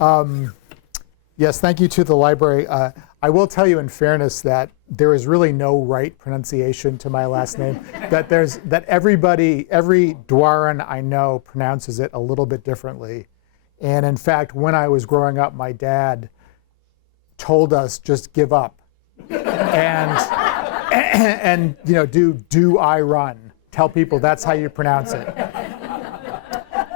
Yes, thank you to the library. I will tell you in fairness that there is really no right pronunciation to my last name. That every Doiron I know pronounces it a little bit differently. And in fact, when I was growing up, my dad told us just give up and do I run. Tell people that's how you pronounce it.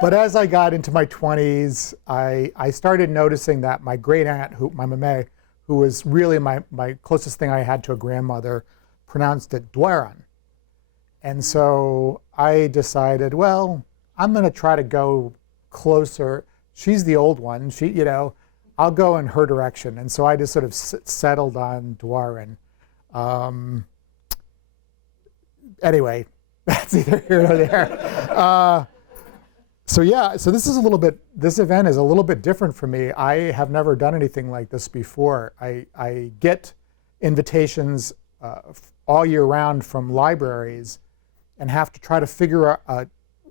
But as I got into my 20s, I started noticing that my great aunt, my mame, who was really my closest thing I had to a grandmother, pronounced it Doiron. And so I decided, well, I'm going to try to go closer. She's the old one. I'll go in her direction. And so I just sort of settled on Doiron. Anyway, that's either here or there. So this event is a little bit different for me. I have never done anything like this before. I get invitations all year round from libraries and have to try to figure out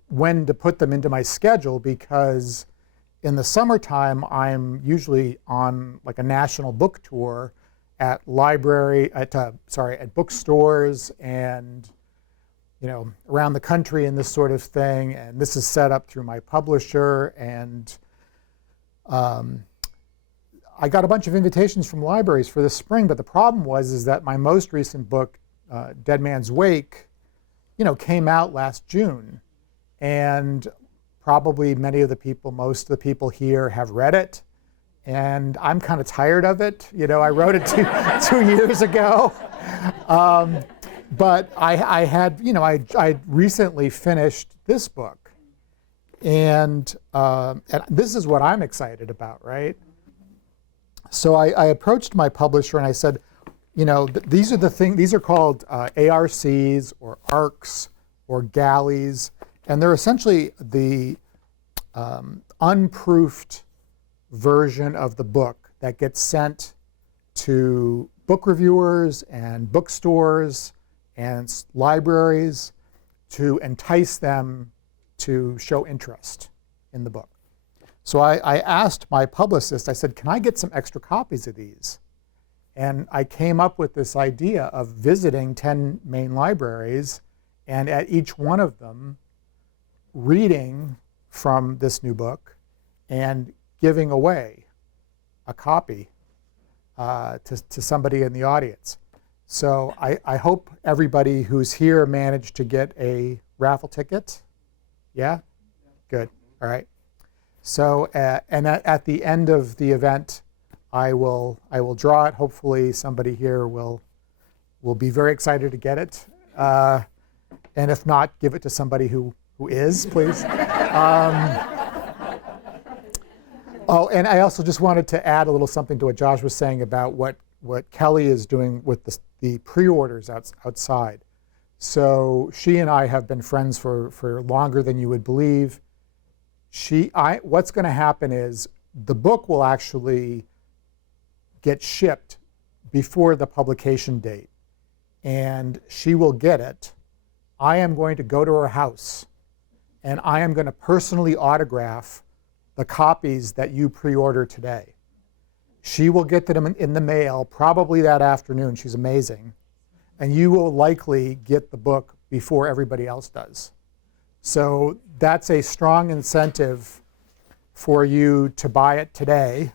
when to put them into my schedule, because in the summertime I'm usually on like a national book tour at bookstores and around the country and this sort of thing, and this is set up through my publisher, and I got a bunch of invitations from libraries for this spring, but the problem is that my most recent book, Dead Man's Wake, came out last June, and probably most of the people here have read it, and I'm kind of tired of it. I wrote it 2 years ago. But I recently finished this book, and this is what I'm excited about, right? So I approached my publisher and I said, these are called ARCs or ARCs or galleys, and they're essentially the unproofed version of the book that gets sent to book reviewers and bookstores and libraries to entice them to show interest in the book. So I asked my publicist, I said, can I get some extra copies of these? And I came up with this idea of visiting 10 Maine libraries and at each one of them reading from this new book and giving away a copy to somebody in the audience. So I hope everybody who's here managed to get a raffle ticket. Yeah? Good. All right. So and at the end of the event, I will draw it. Hopefully somebody here will be very excited to get it. And if not, give it to somebody who is, please. Oh, and I also just wanted to add a little something to what Josh was saying about what Kelly is doing with the pre-orders outside. So she and I have been friends for longer than you would believe. What's going to happen is the book will actually get shipped before the publication date, and she will get it. I am going to go to her house, and I am going to personally autograph the copies that you pre-order today. She will get them in the mail probably that afternoon. She's amazing. And you will likely get the book before everybody else does. So that's a strong incentive for you to buy it today,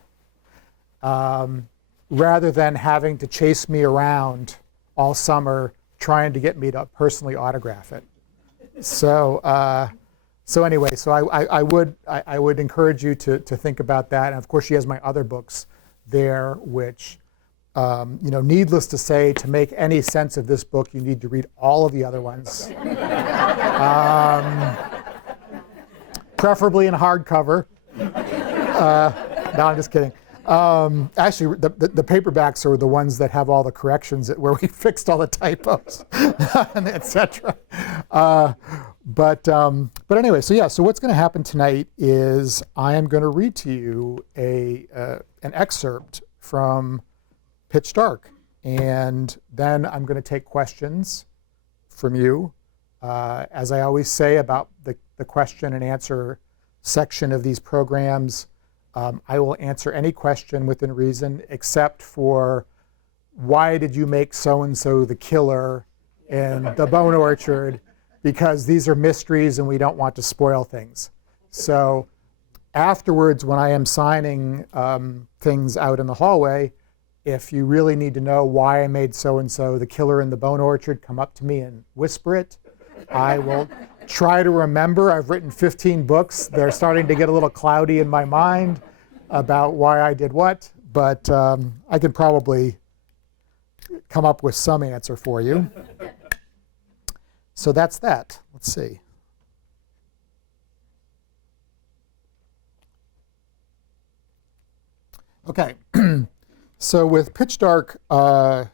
rather than having to chase me around all summer trying to get me to personally autograph it. So anyway, I would encourage you to think about that. And of course, she has my other books there, which, needless to say, to make any sense of this book, you need to read all of the other ones. Preferably in hardcover. No, I'm just kidding. Actually, the paperbacks are the ones that have all the corrections where we fixed all the typos, etc. But anyway, so what's going to happen tonight is I am going to read to you an excerpt from Pitch Dark, and then I'm going to take questions from you. As I always say about the question and answer section of these programs, I will answer any question within reason, except for why did you make so-and-so the killer in the Bone Orchard? Because these are mysteries and we don't want to spoil things. So afterwards, when I am signing things out in the hallway, if you really need to know why I made so-and-so the killer in the Bone Orchard, come up to me and whisper it. I will try to remember. I've written 15 books. They're starting to get a little cloudy in my mind about why I did what, but I can probably come up with some answer for you. So that's that. Let's see. Okay. So with Pitch Dark, I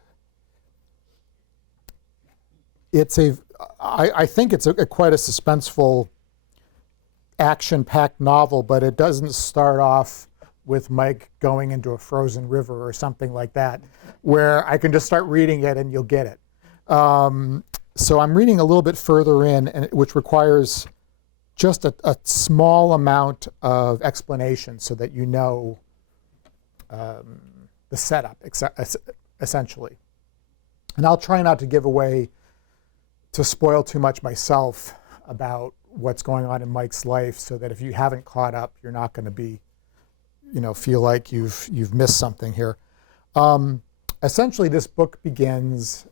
think it's quite a suspenseful, action-packed novel, but it doesn't start off with Mike going into a frozen river or something like that, where I can just start reading it and you'll get it. So I'm reading a little bit further in, which requires just a small amount of explanation so that you know the setup, essentially. And I'll try not to give away, to spoil too much myself about what's going on in Mike's life, so that if you haven't caught up, you're not going to be, feel like you've missed something here. Essentially, this book begins,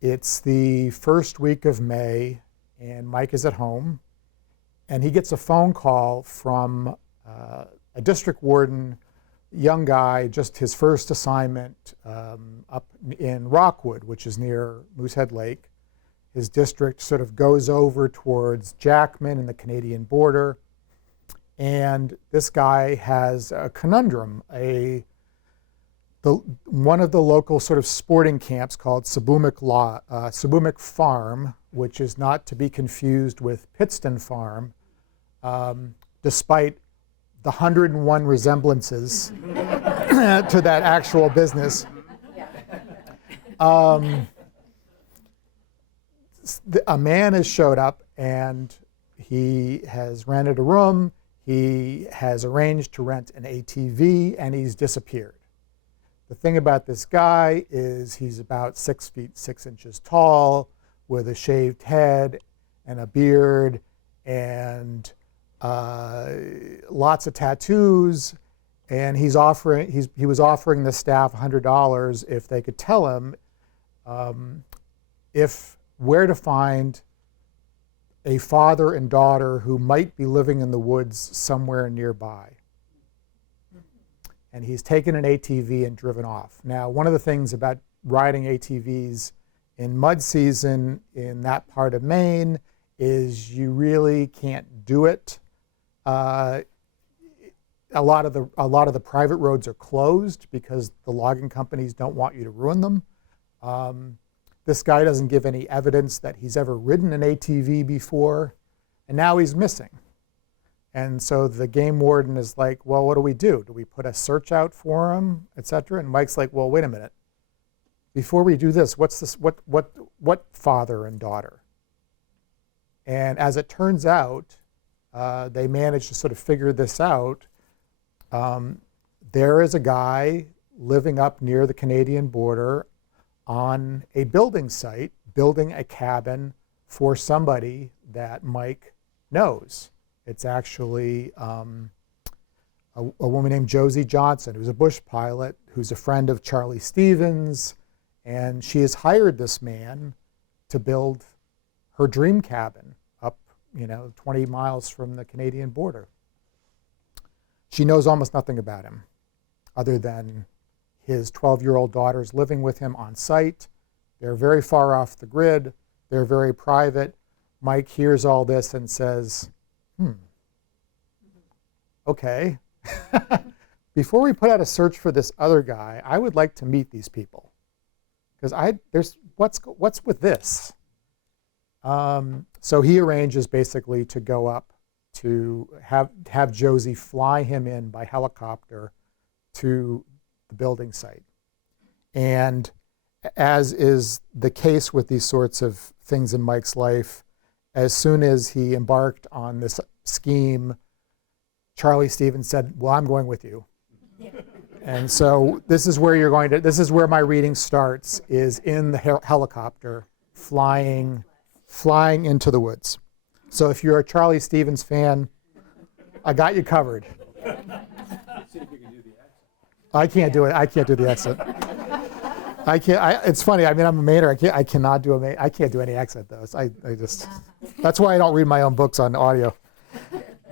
it's the first week of May, and Mike is at home, and he gets a phone call from a district warden, young guy, just his first assignment up in Rockwood, which is near Moosehead Lake. His district sort of goes over towards Jackman and the Canadian border. And this guy has a conundrum. One of the local sort of sporting camps called Subumic Farm, which is not to be confused with Pittston Farm, despite the 101 resemblances to that actual business. A man has showed up and he has rented a room, he has arranged to rent an ATV, and he's disappeared. The thing about this guy is he's about 6 feet 6 inches tall, with a shaved head and a beard and lots of tattoos, and he was offering the staff $100 if they could tell him where to find a father and daughter who might be living in the woods somewhere nearby. And he's taken an ATV and driven off. Now, one of the things about riding ATVs in mud season in that part of Maine is you really can't do it. A lot of the private roads are closed because the logging companies don't want you to ruin them. This guy doesn't give any evidence that he's ever ridden an ATV before, and now he's missing. And so the game warden is like, well, what do we do? Do we put a search out for him, et cetera? And Mike's like, well, wait a minute. Before we do this, what's this? What father and daughter? And as it turns out, they managed to sort of figure this out. There is a guy living up near the Canadian border on a building site, building a cabin for somebody that Mike knows. It's actually a woman named Josie Johnson, who's a bush pilot, who's a friend of Charlie Stevens, and she has hired this man to build her dream cabin up, 20 miles from the Canadian border. She knows almost nothing about him, other than his 12-year-old daughter's living with him on site. They're very far off the grid. They're very private. Mike hears all this and says, okay. Before we put out a search for this other guy, I would like to meet these people. Because what's with this? So he arranges basically to go up to have Josie fly him in by helicopter to the building site. And as is the case with these sorts of things in Mike's life, as soon as he embarked on this scheme, Charlie Stevens said, well, I'm going with you. And so this is where this is where my reading starts, is in the helicopter flying into the woods. So if you're a Charlie Stevens fan, I got you covered. I can't do it. I can't do the accent. I can't. It's funny. I mean, I'm a Mainer. I cannot do I can't do any accent though. That's why I don't read my own books on audio.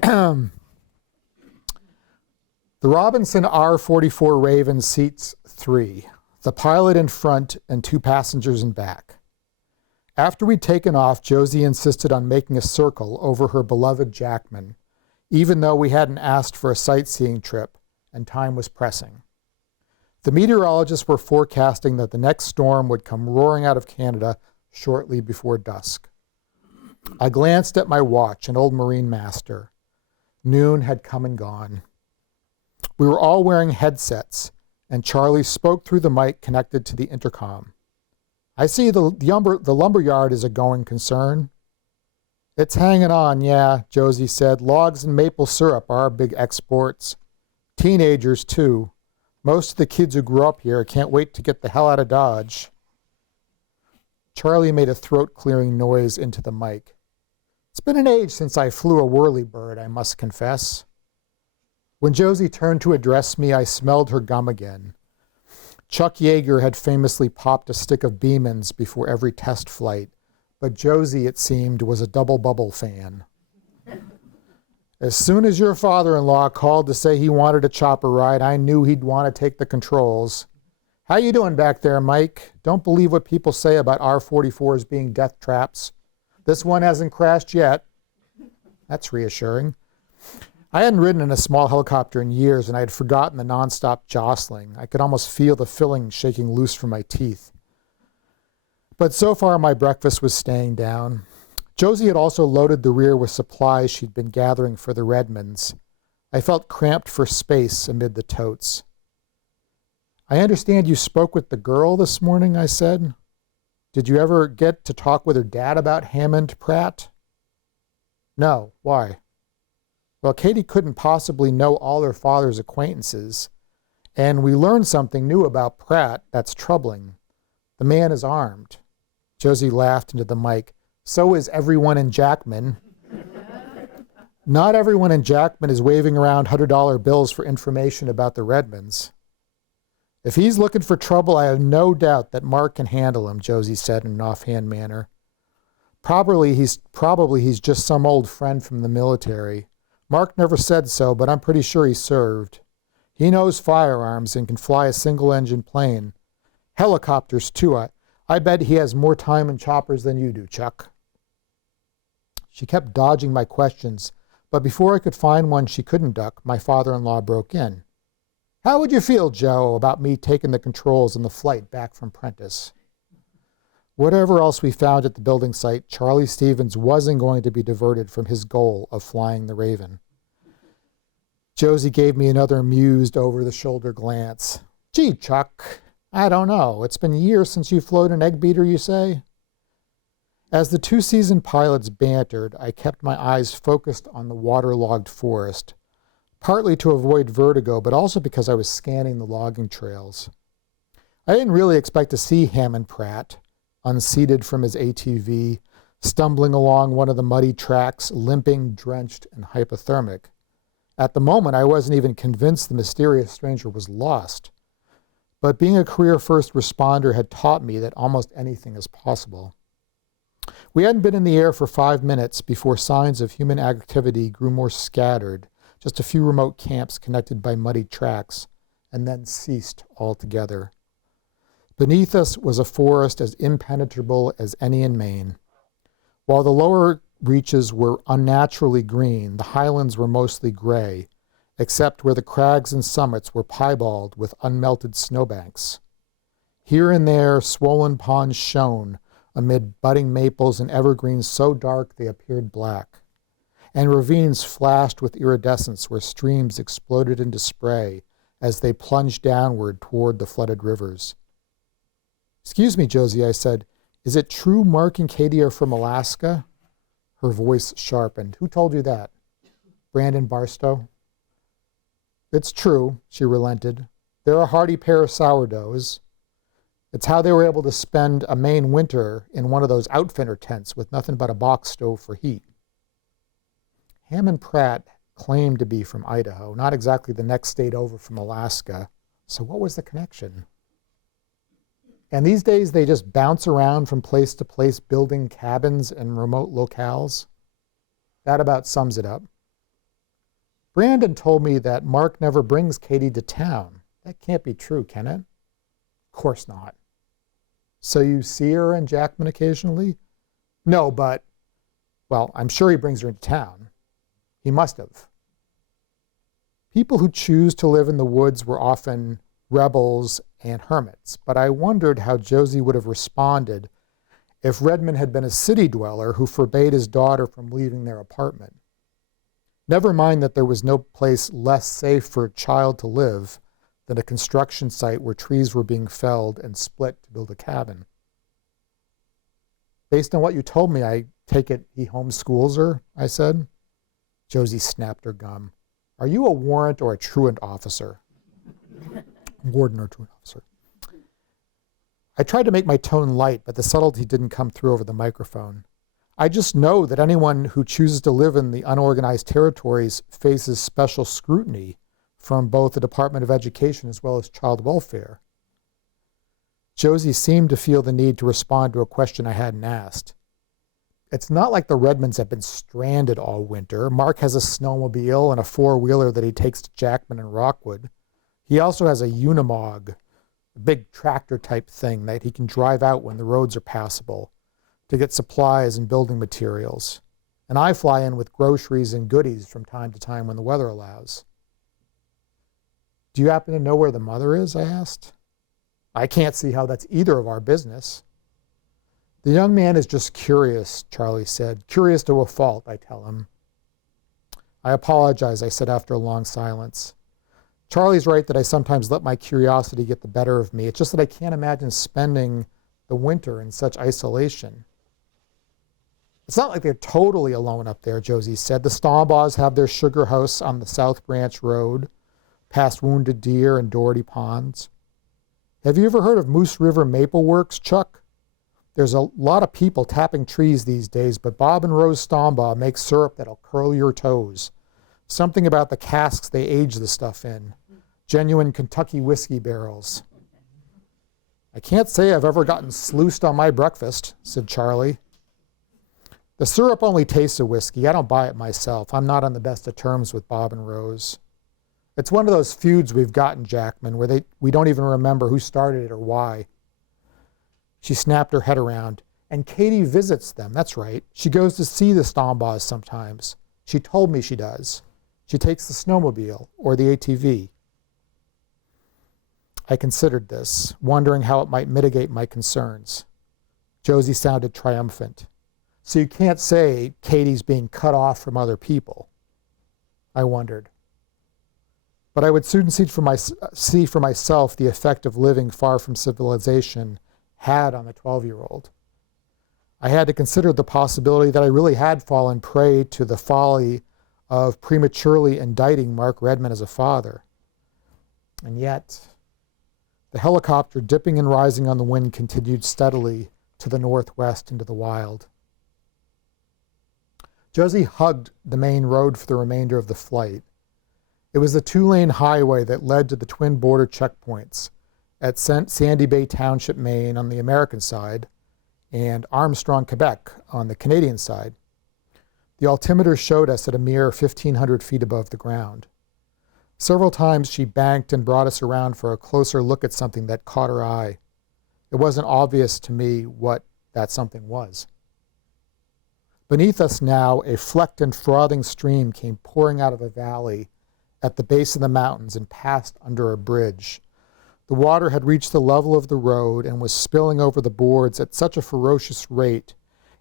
The Robinson R-44 Raven seats 3, the pilot in front and 2 passengers in back. After we'd taken off, Josie insisted on making a circle over her beloved Jackman, even though we hadn't asked for a sightseeing trip and time was pressing. The meteorologists were forecasting that the next storm would come roaring out of Canada shortly before dusk. I glanced at my watch, an old Marine master. Noon had come and gone. We were all wearing headsets, and Charlie spoke through the mic connected to the intercom. I see the lumberyard is a going concern. It's hanging on, yeah, Josie said. Logs and maple syrup are our big exports. Teenagers, too. Most of the kids who grew up here can't wait to get the hell out of Dodge. Charlie made a throat-clearing noise into the mic. It's been an age since I flew a whirlybird, I must confess. When Josie turned to address me, I smelled her gum again. Chuck Yeager had famously popped a stick of Beeman's before every test flight, but Josie, it seemed, was a double bubble fan. As soon as your father-in-law called to say he wanted a chopper ride, I knew he'd want to take the controls. How you doing back there, Mike? Don't believe what people say about R-44s being death traps. This one hasn't crashed yet. That's reassuring. I hadn't ridden in a small helicopter in years, and I had forgotten the nonstop jostling. I could almost feel the filling shaking loose from my teeth. But so far, my breakfast was staying down. Josie had also loaded the rear with supplies she'd been gathering for the Redmonds. I felt cramped for space amid the totes. I understand you spoke with the girl this morning, I said. Did you ever get to talk with her dad about Hammond Pratt? No. Why? Well, Katie couldn't possibly know all her father's acquaintances, and we learned something new about Pratt that's troubling. The man is armed. Josie laughed into the mic. So is everyone in Jackman. Not everyone in Jackman is waving around $100 bills for information about the Redmonds. If he's looking for trouble, I have no doubt that Mark can handle him, Josie said in an offhand manner. Probably he's just some old friend from the military. Mark never said so, but I'm pretty sure he served. He knows firearms and can fly a single-engine plane. Helicopters, too. I bet he has more time in choppers than you do, Chuck. She kept dodging my questions, but before I could find one she couldn't duck, my father-in-law broke in. How would you feel, Joe, about me taking the controls on the flight back from Prentice? Whatever else we found at the building site, Charlie Stevens wasn't going to be diverted from his goal of flying the Raven. Josie gave me another amused over-the-shoulder glance. Gee, Chuck, I don't know. It's been years since you flown an egg beater, you say? As the 2 seasoned pilots bantered, I kept my eyes focused on the waterlogged forest, partly to avoid vertigo, but also because I was scanning the logging trails. I didn't really expect to see Hammond Pratt, unseated from his ATV, stumbling along one of the muddy tracks, limping, drenched, and hypothermic. At the moment, I wasn't even convinced the mysterious stranger was lost. But being a career first responder had taught me that almost anything is possible. We hadn't been in the air for 5 minutes before signs of human activity grew more scattered, just a few remote camps connected by muddy tracks, and then ceased altogether. Beneath us was a forest as impenetrable as any in Maine. While the lower reaches were unnaturally green, the highlands were mostly gray, except where the crags and summits were piebald with unmelted snowbanks. Here and there, swollen ponds shone amid budding maples and evergreens so dark they appeared black, and ravines flashed with iridescence where streams exploded into spray as they plunged downward toward the flooded rivers. Excuse me, Josie, I said, is it true Mark and Katie are from Alaska? Her voice sharpened. Who told you that? Brandon Barstow? It's true, she relented. They're a hearty pair of sourdoughs. It's how they were able to spend a Maine winter in one of those outfitter tents with nothing but a box stove for heat. Hammond Pratt claimed to be from Idaho, not exactly the next state over from Alaska. So what was the connection? And these days they just bounce around from place to place building cabins in remote locales. That about sums it up. Brandon told me that Mark never brings Katie to town. That can't be true, can it? Of course not. So you see her and Jackman occasionally? No, but, well, I'm sure he brings her into town. He must have. People who choose to live in the woods were often rebels and hermits, but I wondered how Josie would have responded if Redmond had been a city dweller who forbade his daughter from leaving their apartment. Never mind that there was no place less safe for a child to live than a construction site where trees were being felled and split to build a cabin. Based on what you told me, I take it he homeschools her, I said. Josie snapped her gum. Are you a warrant or a truant officer? Warden or truant officer. I tried to make my tone light, but the subtlety didn't come through over the microphone. I just know that anyone who chooses to live in the unorganized territories faces special scrutiny from both the Department of Education as well as Child Welfare. Josie seemed to feel the need to respond to a question I hadn't asked. It's not like the Redmonds have been stranded all winter. Mark has a snowmobile and a four-wheeler that he takes to Jackman and Rockwood. He also has a Unimog, a big tractor-type thing that he can drive out when the roads are passable to get supplies and building materials. And I fly in with groceries and goodies from time to time when the weather allows. Do you happen to know where the mother is? I asked. I can't see how that's either of our business. The young man is just curious, Charlie said. Curious to a fault, I tell him. I apologize, I said after a long silence. Charlie's right that I sometimes let my curiosity get the better of me. It's just that I can't imagine spending the winter in such isolation. It's not like they're totally alone up there, Josie said. The Stombaugh have their sugar house on the South Branch Road, past Wounded Deer and Doherty Ponds. Have you ever heard of Moose River Maple Works, Chuck? There's a lot of people tapping trees these days, but Bob and Rose Stombaugh make syrup that'll curl your toes. Something about the casks they age the stuff in. Genuine Kentucky whiskey barrels. I can't say I've ever gotten sluiced on my breakfast, said Charlie. The syrup only tastes of whiskey. I don't buy it myself. I'm not on the best of terms with Bob and Rose. It's one of those feuds we've got in Jackman where we don't even remember who started it or why. She snapped her head around. And Katie visits them, that's right. She goes to see the Stombaughs sometimes. She told me she does. She takes the snowmobile or the ATV. I considered this, wondering how it might mitigate my concerns. Josie sounded triumphant. So you can't say Katie's being cut off from other people. I wondered. But I would soon see for myself the effect of living far from civilization had on the 12-year-old. I had to consider the possibility that I really had fallen prey to the folly of prematurely indicting Mark Redmond as a father. And yet, the helicopter dipping and rising on the wind continued steadily to the northwest into the wild. Josie hugged the main road for the remainder of the flight. It was the two-lane highway that led to the twin border checkpoints at Sandy Bay Township, Maine on the American side and Armstrong, Quebec on the Canadian side. The altimeter showed us at a mere 1,500 feet above the ground. Several times she banked and brought us around for a closer look at something that caught her eye. It wasn't obvious to me what that something was. Beneath us now, a flecked and frothing stream came pouring out of a valley at the base of the mountains and passed under a bridge. The water had reached the level of the road and was spilling over the boards at such a ferocious rate,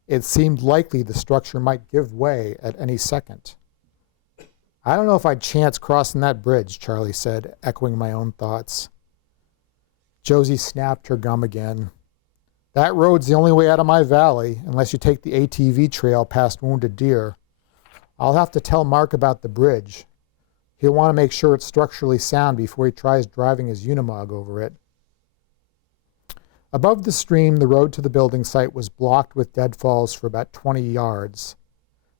it seemed likely the structure might give way at any second. I don't know if I'd chance crossing that bridge, Charlie said, echoing my own thoughts. Josie snapped her gum again. That road's the only way out of my valley, unless you take the ATV trail past Wounded Deer. I'll have to tell Mark about the bridge. He'll want to make sure it's structurally sound before he tries driving his Unimog over it. Above the stream, the road to the building site was blocked with deadfalls for about 20 yards.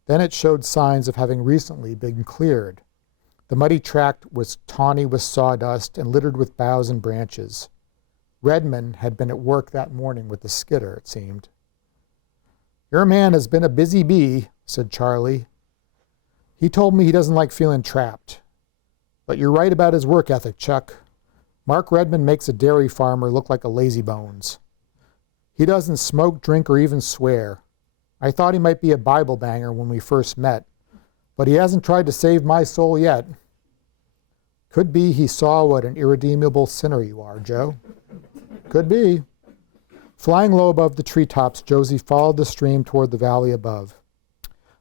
Then it showed signs of having recently been cleared. The muddy track was tawny with sawdust and littered with boughs and branches. Redmond had been at work that morning with the skidder, it seemed. "Your man has been a busy bee," said Charlie. "He told me he doesn't like feeling trapped. But you're right about his work ethic, Chuck. Mark Redmond makes a dairy farmer look like a lazybones. He doesn't smoke, drink, or even swear. I thought he might be a Bible banger when we first met, but he hasn't tried to save my soul yet." Could be he saw what an irredeemable sinner you are, Joe. Could be. Flying low above the treetops, Josie followed the stream toward the valley above.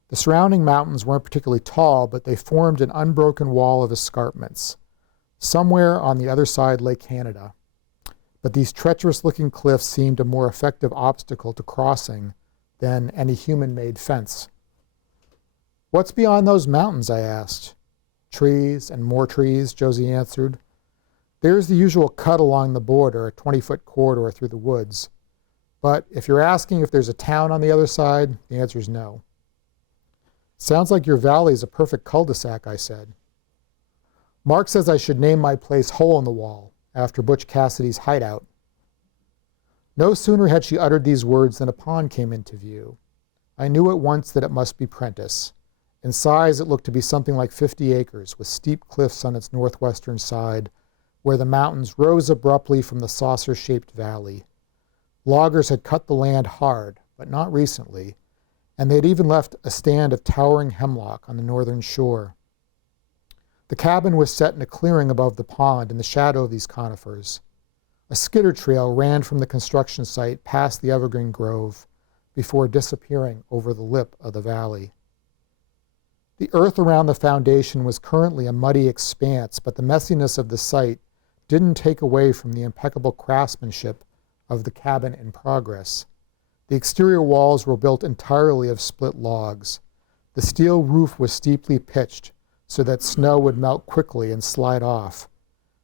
The surrounding mountains weren't particularly tall, but they formed an unbroken wall of escarpments. Somewhere on the other side lay Canada, but these treacherous-looking cliffs seemed a more effective obstacle to crossing than any human-made fence. "What's beyond those mountains?" I asked. "Trees and more trees," Josie answered. "There's the usual cut along the border, a 20-foot corridor through the woods. But if you're asking if there's a town on the other side, the answer is no." "Sounds like your valley is a perfect cul-de-sac," I said. "Mark says I should name my place Hole in the Wall, after Butch Cassidy's hideout." No sooner had she uttered these words than a pond came into view. I knew at once that it must be Prentice. In size, it looked to be something like 50 acres, with steep cliffs on its northwestern side, where the mountains rose abruptly from the saucer-shaped valley. Loggers had cut the land hard, but not recently, and they had even left a stand of towering hemlock on the northern shore. The cabin was set in a clearing above the pond in the shadow of these conifers. A skidder trail ran from the construction site past the evergreen grove before disappearing over the lip of the valley. The earth around the foundation was currently a muddy expanse, but the messiness of the site didn't take away from the impeccable craftsmanship of the cabin in progress. The exterior walls were built entirely of split logs. The steel roof was steeply pitched so that snow would melt quickly and slide off.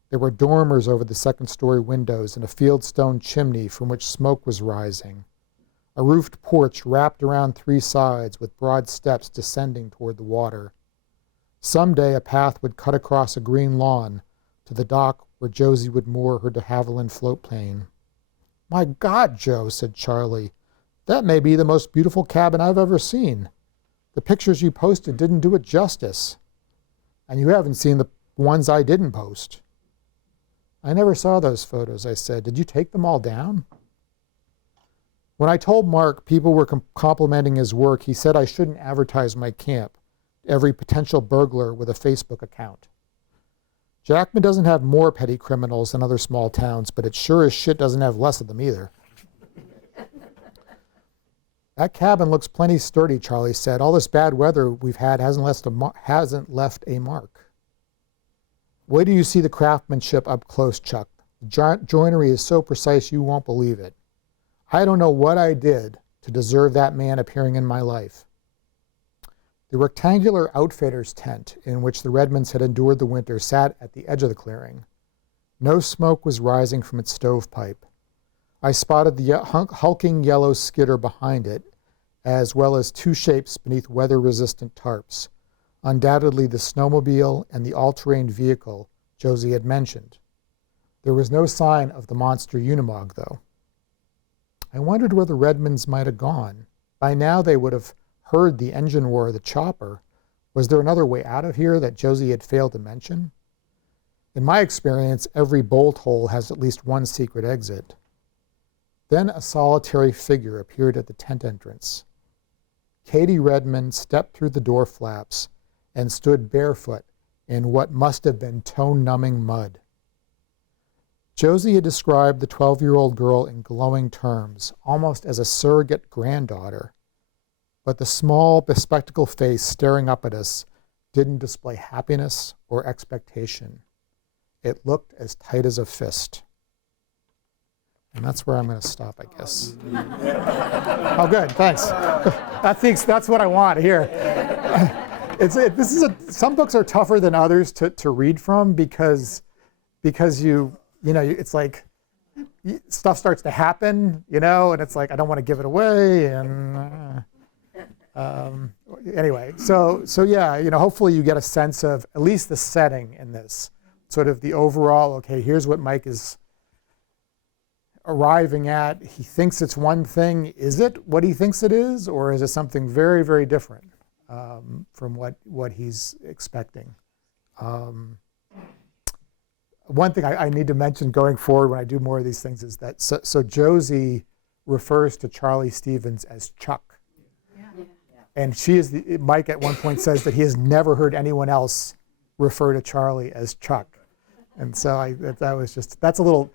There were dormers over the second-story windows and a fieldstone chimney from which smoke was rising. A roofed porch wrapped around three sides with broad steps descending toward the water. Someday a path would cut across a green lawn to the dock where Josie would moor her de Havilland float plane. "My God, Joe," said Charlie, "that may be the most beautiful cabin I've ever seen. The pictures you posted didn't do it justice. And you haven't seen the ones I didn't post." "I never saw those photos," I said. "Did you take them all down?" When I told Mark people were complimenting his work, he said I shouldn't advertise my camp to every potential burglar with a Facebook account. Jackman doesn't have more petty criminals than other small towns, but it sure as shit doesn't have less of them either. "That cabin looks plenty sturdy," Charlie said. "All this bad weather we've had hasn't left a mark." "Wait till you see the craftsmanship up close, Chuck. The joinery is so precise you won't believe it. I don't know what I did to deserve that man appearing in my life." The rectangular outfitter's tent in which the Redmonds had endured the winter sat at the edge of the clearing. No smoke was rising from its stovepipe. I spotted the hulking yellow skidder behind it, as well as two shapes beneath weather-resistant tarps, undoubtedly the snowmobile and the all-terrain vehicle Josie had mentioned. There was no sign of the monster Unimog, though. I wondered where the Redmonds might have gone. By now they would have heard the engine roar of the chopper. Was there another way out of here that Josie had failed to mention? In my experience, every bolt hole has at least one secret exit. Then a solitary figure appeared at the tent entrance. Katie Redmond stepped through the door flaps and stood barefoot in what must have been tone-numbing mud. Josie had described the 12-year-old girl in glowing terms, almost as a surrogate granddaughter. But the small, bespectacled face staring up at us didn't display happiness or expectation. It looked as tight as a fist. And that's where I'm going to stop, I guess. Oh, good, thanks. That's what I want to hear. Some books are tougher than others to read from because it's like stuff starts to happen, and it's like I don't want to give it away, and anyway, so yeah, hopefully you get a sense of at least the setting in this, sort of the overall. Okay, here's what Mike is arriving at. He thinks it's one thing. Is it what he thinks it is, or is it something very, very different from what he's expecting? One thing I need to mention going forward when I do more of these things is that so Josie refers to Charlie Stevens as Chuck. Yeah. And Mike at one point says that he has never heard anyone else refer to Charlie as Chuck. And so that's a little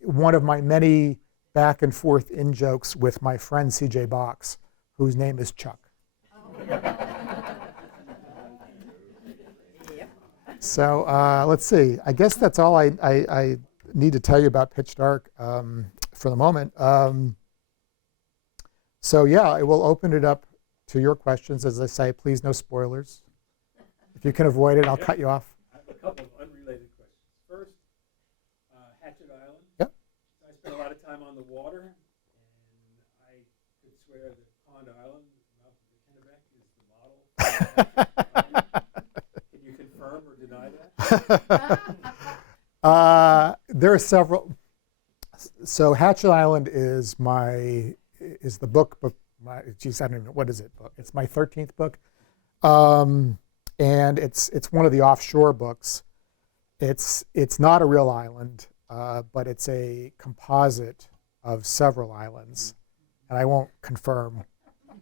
one of my many back and forth in jokes with my friend CJ Box, whose name is Chuck. So let's see. I guess that's all I need to tell you about Pitch Dark for the moment. So yeah, I will open it up to your questions. As I say, please no spoilers. If you can avoid it, I'll cut you off. I have a couple of unrelated questions. First, Hatchet Island. Yep. I spent a lot of time on the water, and I could swear that Pond Island, mouth of the Kennebec, is the model. Can you confirm or deny that? There are several. So Hatchet Island is the book. I don't even know, what is it? It's my 13th book. And it's one of the offshore books. It's not a real island, but it's a composite of several islands, and I won't confirm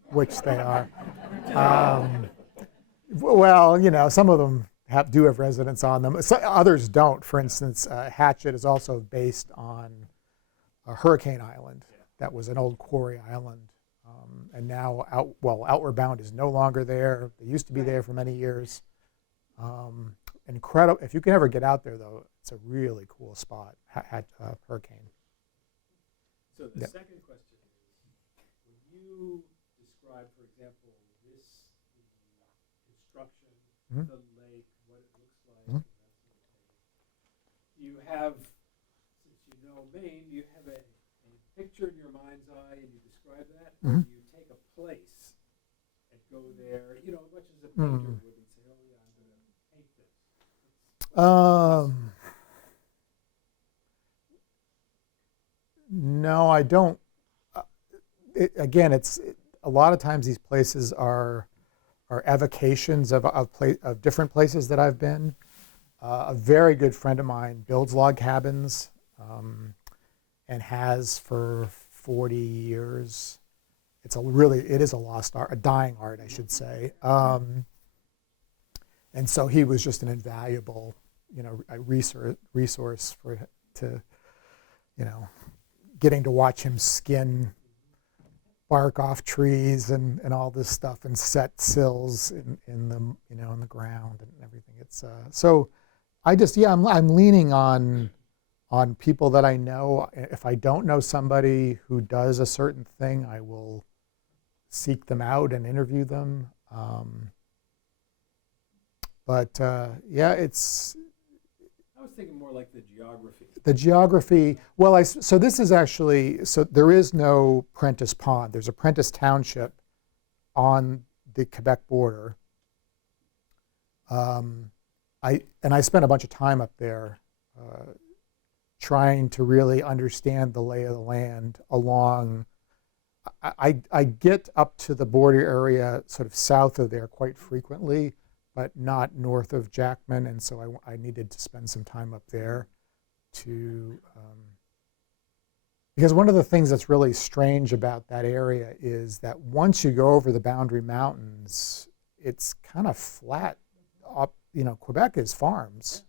which they are. Well, some of them do have residents on them. Others don't. For instance, Hatchet is also based on Hurricane Island. That was an old quarry island. And now Outward Bound is no longer there. They used to be there for many years. Incredible. If you can ever get out there, though, it's a really cool spot, Hurricane. So the second question is, when you describe, for example, the construction, the lake, what it looks like, that sort of thing, you have, since you know Maine, you have a picture in your mind's eye and you describe that, or you take a place and go there, much as a painter would, and say, oh yeah, I'm going to paint this. No, I don't. Again, it's a lot of times these places are evocations of different places that I've been. A very good friend of mine builds log cabins. And has for 40 years. It is a lost art, a dying art, I should say. And so he was just an invaluable, a resource getting to watch him skin bark off trees and all this stuff and set sills in the in the ground and everything. It's so I'm leaning on people that I know. If I don't know somebody who does a certain thing, I will seek them out and interview them. It's. I was thinking more like the geography. The geography. Well, so this is actually, there is no Prentice Pond. There's a Prentice Township on the Quebec border. I spent a bunch of time up there. Trying to really understand the lay of the land along. I get up to the border area sort of south of there quite frequently, but not north of Jackman, and so I needed to spend some time up there because one of the things that's really strange about that area is that once you go over the Boundary Mountains, it's kind of flat up, Quebec is farms.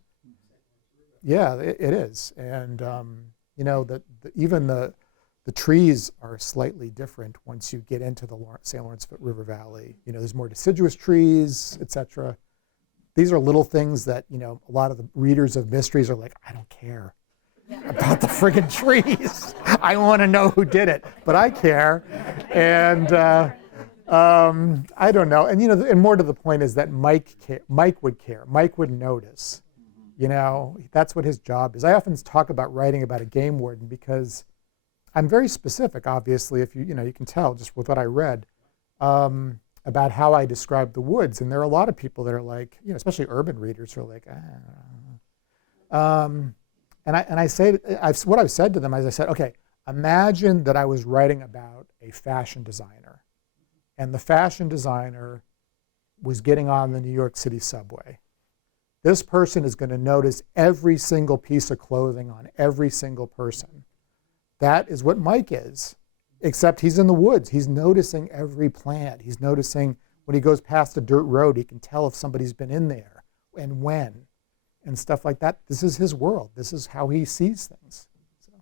Yeah, it is, and even the trees are slightly different once you get into the St. Lawrence River Valley. There's more deciduous trees, etc. These are little things that a lot of the readers of mysteries are like, I don't care about the friggin' trees. I want to know who did it, but I care, and I don't know. And, you know, and more to the point is that Mike would care. Mike would notice. You know, that's what his job is. I often talk about writing about a game warden because I'm very specific, obviously, if you know, you can tell just with what I read, about how I describe the woods. And there are a lot of people that are like, you know, especially urban readers who are like, and I say, what I've said to them is I said, okay, imagine that I was writing about a fashion designer, and the fashion designer was getting on the New York City subway. This person is going to notice every single piece of clothing on every single person. That is what Mike is, except he's in the woods. He's noticing every plant. He's noticing when he goes past a dirt road, he can tell if somebody's been in there and when and stuff like that. This is his world. This is how he sees things. So,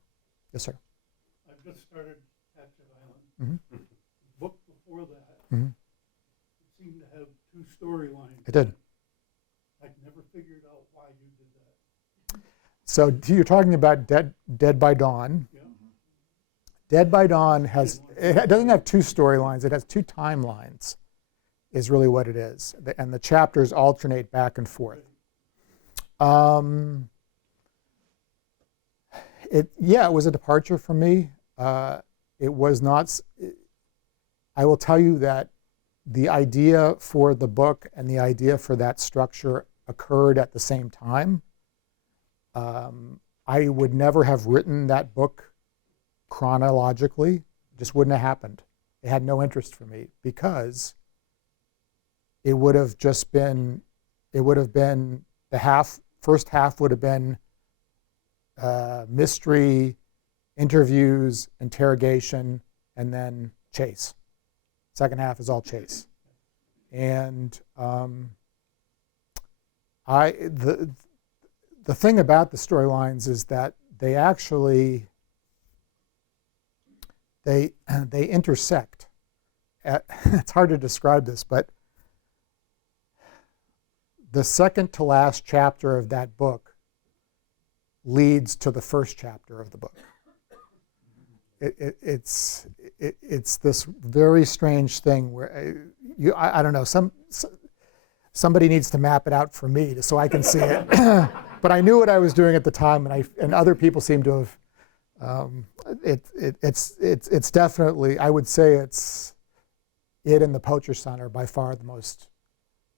yes, sir. I've just started Hatchet Island. Mm-hmm. The book before that, Mm-hmm. it seemed to have two storylines. It did. I never figured out why you did that. So you're talking about Dead by Dawn. Yeah. Dead by Dawn it doesn't have two storylines. It has two timelines, is really what it is. And the chapters alternate back and forth. It was a departure for me. It was not. I will tell you that the idea for the book and the idea for that structure occurred at the same time. I would never have written that book chronologically. It just wouldn't have happened. It had no interest for me because it would have just been, first half would have been mystery, interviews, interrogation, and then chase. Second half is all chase. And the thing about the storylines is that they actually they intersect. It's hard to describe this, but the second to last chapter of that book leads to the first chapter of the book. It's this very strange thing where I don't know, somebody needs to map it out for me so I can see it. But I knew what I was doing at the time, and other people seem to have. It's definitely, I would say it and The Poacher's Son are by far the most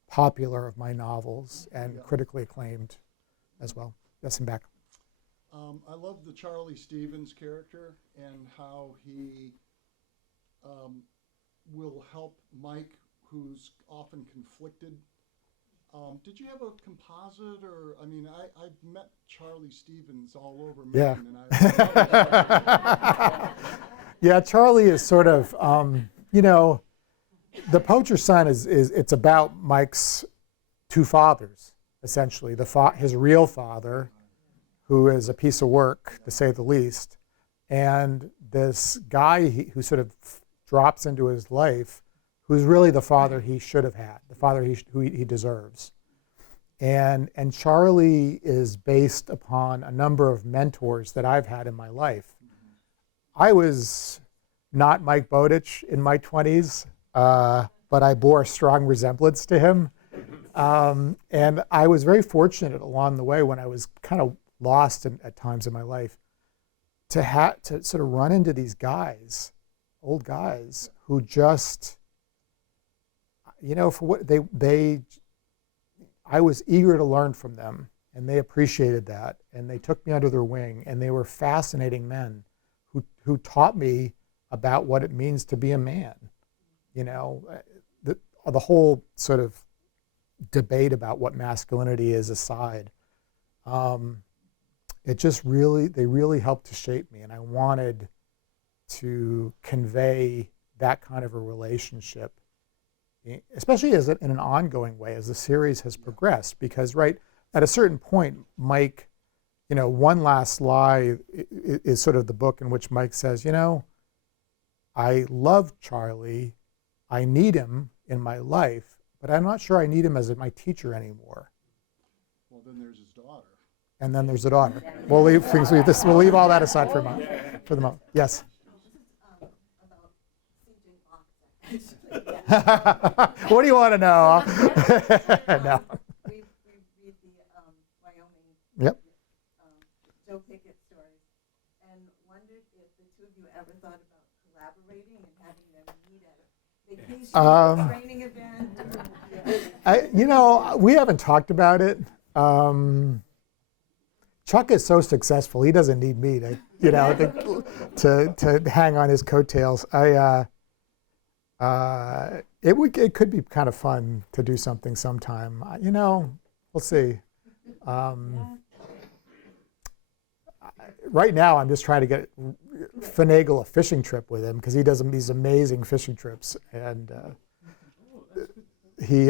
popular of my novels and critically acclaimed as well. Yes, and back. I love the Charlie Stevens character and how he will help Mike, who's often conflicted. Did you have a composite, or I mean, I've met Charlie Stevens all over Maine. Yeah. And Yeah, Charlie is sort of, you know, The Poacher's Son it's about Mike's two fathers, essentially. His real father, who is a piece of work, to say the least, and this guy who sort of drops into his life, who's really the father he should have had, the father who he deserves. And Charlie is based upon a number of mentors that I've had in my life. I was not Mike Bowditch in my 20s, but I bore a strong resemblance to him. And I was very fortunate along the way when I was kind of lost at times in my life to sort of run into these guys, old guys, who just, you know, for what I was eager to learn from them, and they appreciated that, and they took me under their wing, and they were fascinating men who taught me about what it means to be a man. You know, the whole sort of debate about what masculinity is aside, they really helped to shape me, and I wanted to convey that kind of a relationship, especially in an ongoing way as the series has progressed, because right at a certain point, Mike, you know, One Last Lie is sort of the book in which Mike says, you know, I love Charlie, I need him in my life, but I'm not sure I need him as my teacher anymore. well, then there's his daughter. And then there's a daughter. We'll leave all that aside for the moment. Yes. About CJ Fox, actually. What do you want to know? No. We read the Wyoming Yep. Joe Pickett stories, and wondered if the two of you ever thought about collaborating and having them meet at a vacation training event. We haven't talked about it. Chuck is so successful; he doesn't need me to hang on his coattails. It could be kind of fun to do something sometime. We'll see. Right now, I'm just trying to finagle a fishing trip with him because he does these amazing fishing trips, and his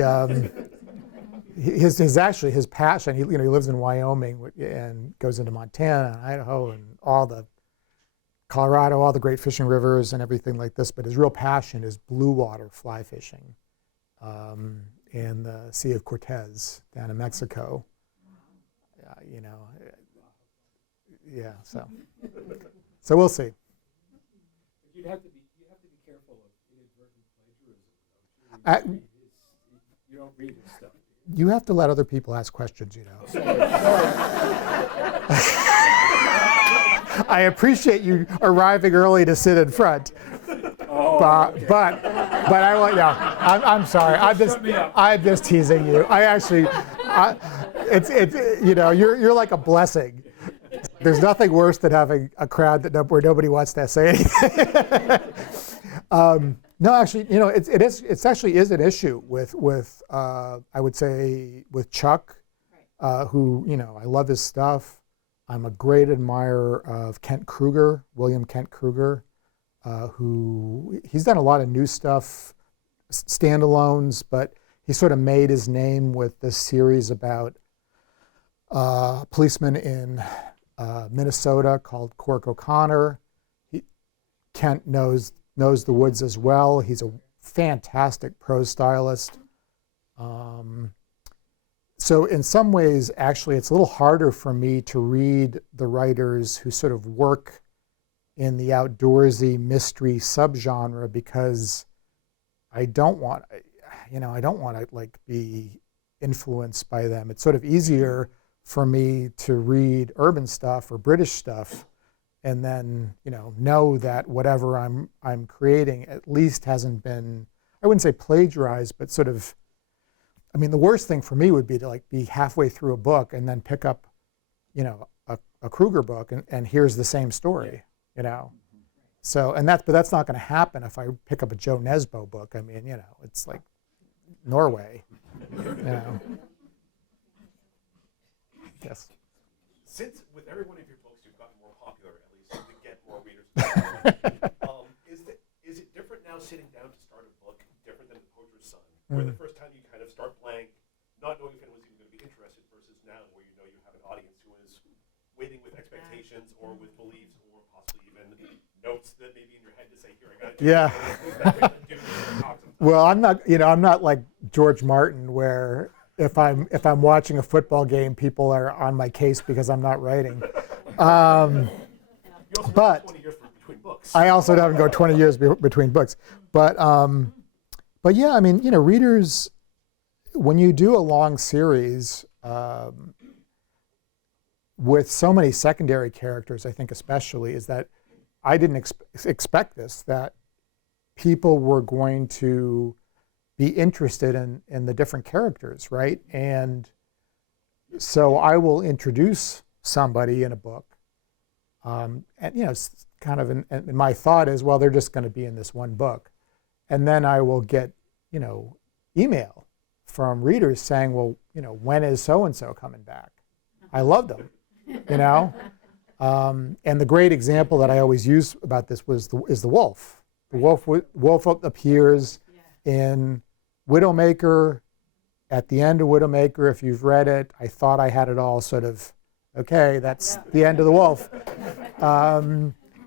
passion. He lives in Wyoming and goes into Montana and Idaho and all the Colorado, all the great fishing rivers and everything like this. But his real passion is blue water fly fishing in the Sea of Cortez down in Mexico. Yeah. So we'll see. You'd have to be careful of inadvertent plagiarism. You don't read his stuff. You have to let other people ask questions, I appreciate you arriving early to sit in front. But I want I'm sorry. I'm just teasing you. You're like a blessing. There's nothing worse than having a crowd where nobody wants to say anything. No, actually, it actually is an issue with I would say with Chuck, who I love his stuff. I'm a great admirer of William Kent Kruger, who he's done a lot of new stuff, standalones, but he sort of made his name with this series about policemen in Minnesota called Cork O'Connor. Kent knows the woods as well. He's a fantastic prose stylist. So in some ways, actually, it's a little harder for me to read the writers who sort of work in the outdoorsy mystery subgenre because I don't want to be influenced by them. It's sort of easier for me to read urban stuff or British stuff and then know that whatever I'm creating at least hasn't been, I wouldn't say plagiarized, but sort of, the worst thing for me would be to be halfway through a book and then pick up a Kruger book and here's the same story, So but that's not going to happen if I pick up a Joe Nesbo book. It's like Norway. Yes. Since with every one of your books you've gotten more popular, at least to get more readers, is it different now sitting down to start a book, different than The Poacher's Son, where the first time you kind of start blank, not knowing if anyone's even going to be interested, versus now where you have an audience who is waiting with expectations or with beliefs or possibly even notes that maybe in your head to say, here, I got to do this. Well, I'm not like George Martin where if I'm watching a football game, people are on my case because I'm not writing. But 20 years between books. I also haven't go 20 years between books. But yeah, readers, when you do a long series with so many secondary characters, I think especially, is that I didn't expect this, that people were going to be interested in the different characters, right? And so I will introduce somebody in a book, and kind of, and my thought is, well, they're just going to be in this one book, and then I will get, email from readers saying, well, when is so and so coming back? I loved them, and the great example that I always use about this is the wolf. The wolf appears in Widowmaker. At the end of Widowmaker, if you've read it, I thought I had it all sort of, okay, that's the end of the wolf.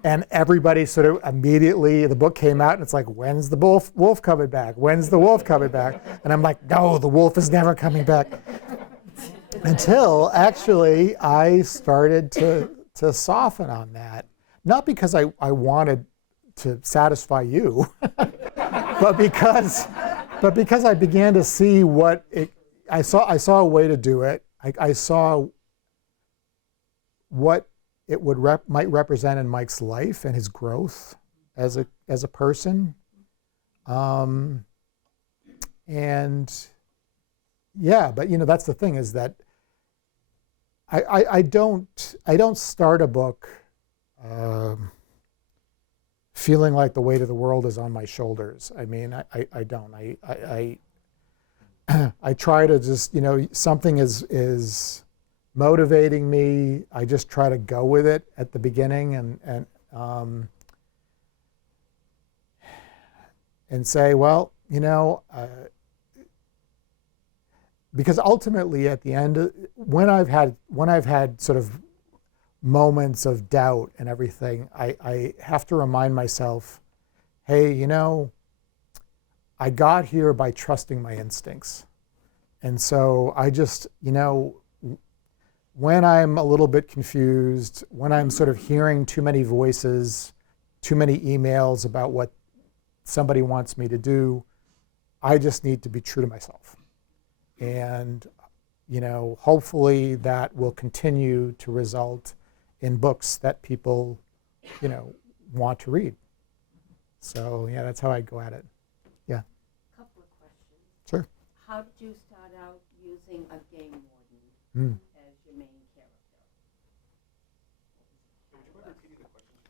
And everybody sort of immediately, the book came out and it's like, when's the wolf coming back? When's the wolf coming back? And I'm like, no, the wolf is never coming back. Until actually I started to soften on that. Not because I wanted to satisfy you, but because but because I began to see what I saw a way to do it. I saw what it might represent in Mike's life and his growth as a person. And yeah, but that's the thing, is that I don't start a book feeling like the weight of the world is on my shoulders. I mean, I don't. I try to just, something is motivating me. I just try to go with it at the beginning and say, well, because ultimately at the end, when I've had sort of moments of doubt and everything, I have to remind myself, hey, I got here by trusting my instincts. And so I just, when I'm a little bit confused, when I'm sort of hearing too many voices, too many emails about what somebody wants me to do, I just need to be true to myself. And, hopefully that will continue to result in books that people, want to read. So, yeah, that's how I go at it. Yeah. Couple of questions. Sure. How did you start out using a game warden as your main character?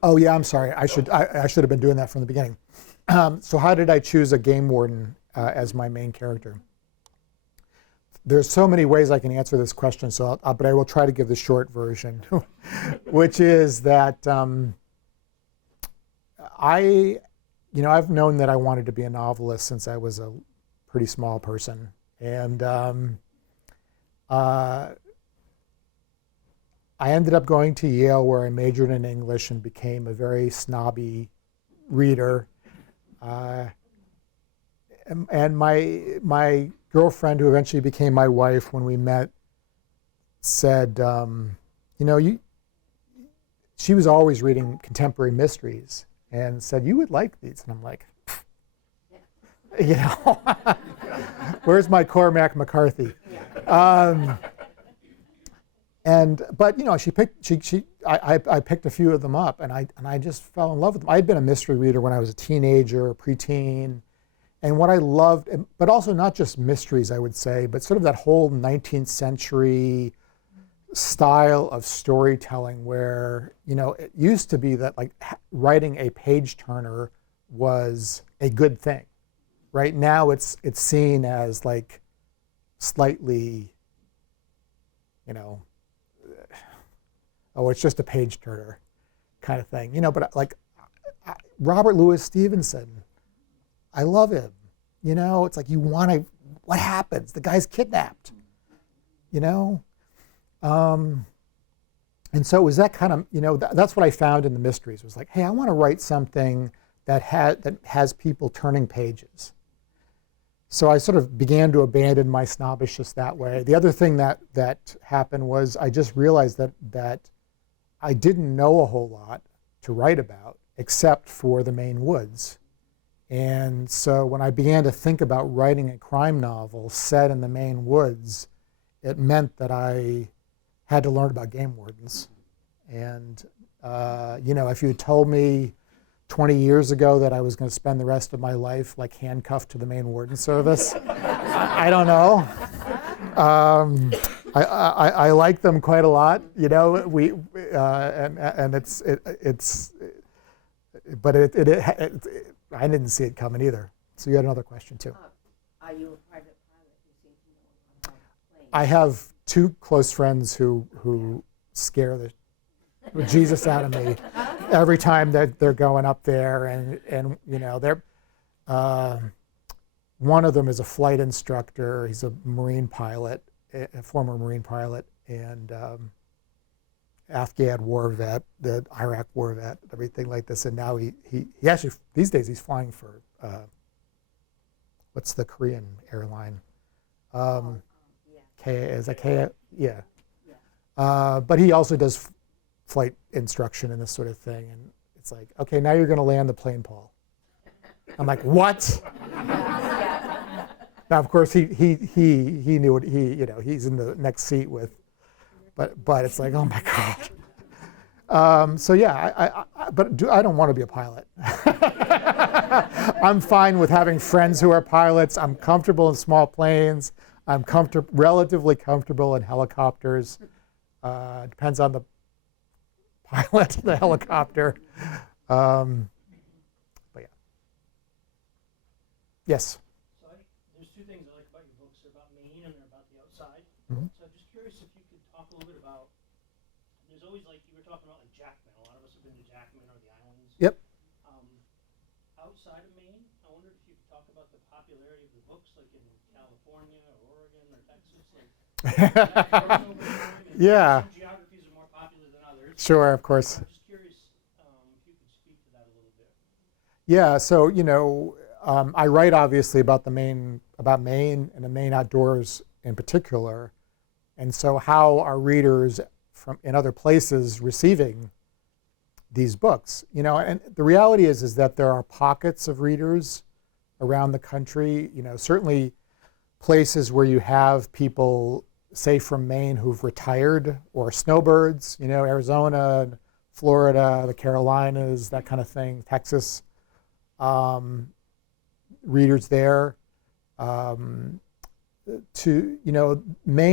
Oh, yeah, I'm sorry. I should have been doing that from the beginning. So how did I choose a game warden as my main character? There's so many ways I can answer this question, but I will try to give the short version, which is that I've known that I wanted to be a novelist since I was a pretty small person, and I ended up going to Yale, where I majored in English and became a very snobby reader. And my girlfriend, who eventually became my wife, when we met, said, she was always reading contemporary mysteries, and said, you would like these. And I'm like, where's my Cormac McCarthy? But I picked a few of them up, and I just fell in love with them. I had been a mystery reader when I was a teenager, preteen, and what I loved, but also not just mysteries, I would say, but sort of that whole 19th century style of storytelling, where it used to be that like writing a page turner was a good thing. Right now, it's seen as like slightly, oh, it's just a page turner kind of thing, But like Robert Louis Stevenson, I love him. It's like what happens? The guy's kidnapped. And so it was that kind of, that's what I found in the mysteries. Was like, hey, I want to write something that has people turning pages. So I sort of began to abandon my snobbishness that way. The other thing that happened was I just realized that I didn't know a whole lot to write about, except for the Maine woods. And so when I began to think about writing a crime novel set in the Maine woods, it meant that I had to learn about game wardens. And if you had told me 20 years ago that I was going to spend the rest of my life like handcuffed to the Maine Warden Service, I don't know. I like them quite a lot, but I didn't see it coming either. So you had another question too. Are you a private pilot? You seem to know about planes. I have two close friends who scare the Jesus out of me every time that they're going up there, and they're one of them is a flight instructor. He's a Marine pilot, a former Marine pilot, and Afghan war vet, the Iraq war vet, everything like this. And now he actually, these days, he's flying for what's the Korean airline? Is that K? Yeah. But he also does flight instruction and this sort of thing. And it's like, okay, now you're going to land the plane, Paul. I'm like, what? Now, of course, he knew what he's in the next seat with, but it's like, oh my God. So yeah, I don't want to be a pilot. I'm fine with having friends who are pilots. I'm comfortable in small planes. I'm relatively comfortable in helicopters. Depends on the pilot, the helicopter. But yeah. Yes. So there's two things I like about your books. They're about Maine and they're about the outside. Mhm. So I'm just curious if you could talk a little bit about, there's always like, you were talking about like Jackman. A lot of us have been to Jackman or the islands. Yep. Outside of Maine, I wondered if you could talk about the popularity of the books like in California or Oregon or Texas. Yeah. Some geographies are more popular than others. Sure, of course. I'm just curious if you could speak to that a little bit. Yeah. So I write obviously about Maine and the Maine outdoors in particular, and so how are readers from in other places receiving these books? And the reality is that there are pockets of readers around the country. Certainly places where you have people, say from Maine, who've retired, or snowbirds. Arizona, Florida, the Carolinas, that kind of thing, Texas. Readers there. Maine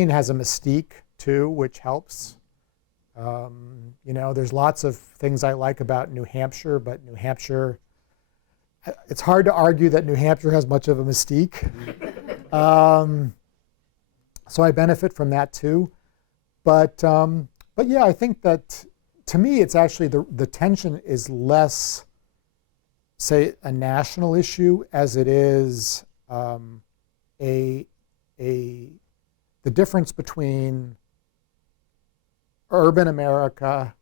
has a mystique too, which helps. There's lots of things I like about New Hampshire, but New Hampshire, it's hard to argue that New Hampshire has much of a mystique. So I benefit from that too. But yeah, I think that to me, it's actually the tension is less, say, a national issue as it is the difference between urban America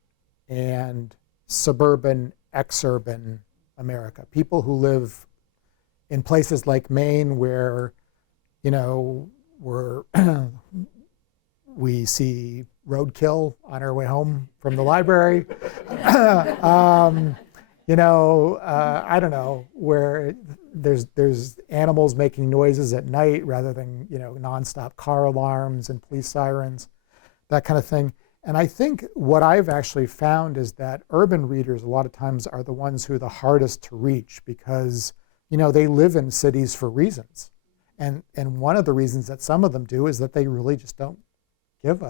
and suburban, exurban America. People who live in places like Maine where, we see roadkill on our way home from the library. I don't know, where there's animals making noises at night rather than, nonstop car alarms and police sirens, that kind of thing. And I think what I've actually found is that urban readers a lot of times are the ones who are the hardest to reach because, they live in cities for reasons. And one of the reasons that some of them do is that they really just don't give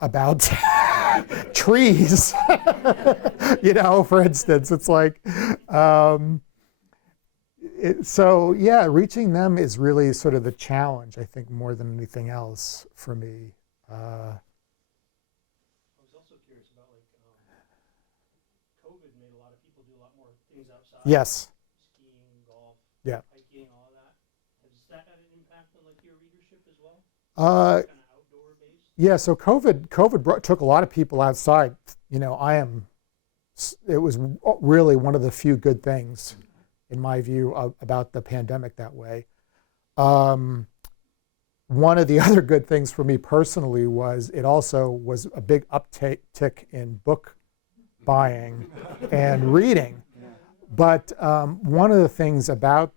about trees. For instance, it's like, so yeah, reaching them is really sort of the challenge, I think, more than anything else for me. I was also curious about COVID made a lot of people do a lot more things outside. Yes. Skiing, golf, Yeah. hiking, all of that. Has that had an impact on your readership as well? Uh, Kind of outdoor based? Yeah, so COVID took a lot of people outside. It was really one of the few good things, in my view, about the pandemic that way. One of the other good things for me personally was it also was a big uptick in book buying and reading. But one of the things about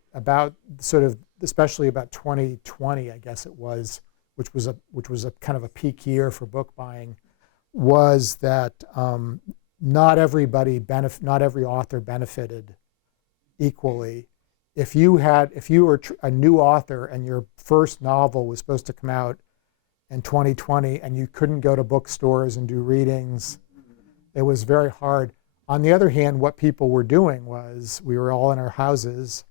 sort of, especially about 2020, I guess it was, which was a kind of a peak year for book buying, was that not every author benefited equally. If you were a new author and your first novel was supposed to come out in 2020 and you couldn't go to bookstores and do readings, it was very hard. On the other hand, what people were doing was we were all in our houses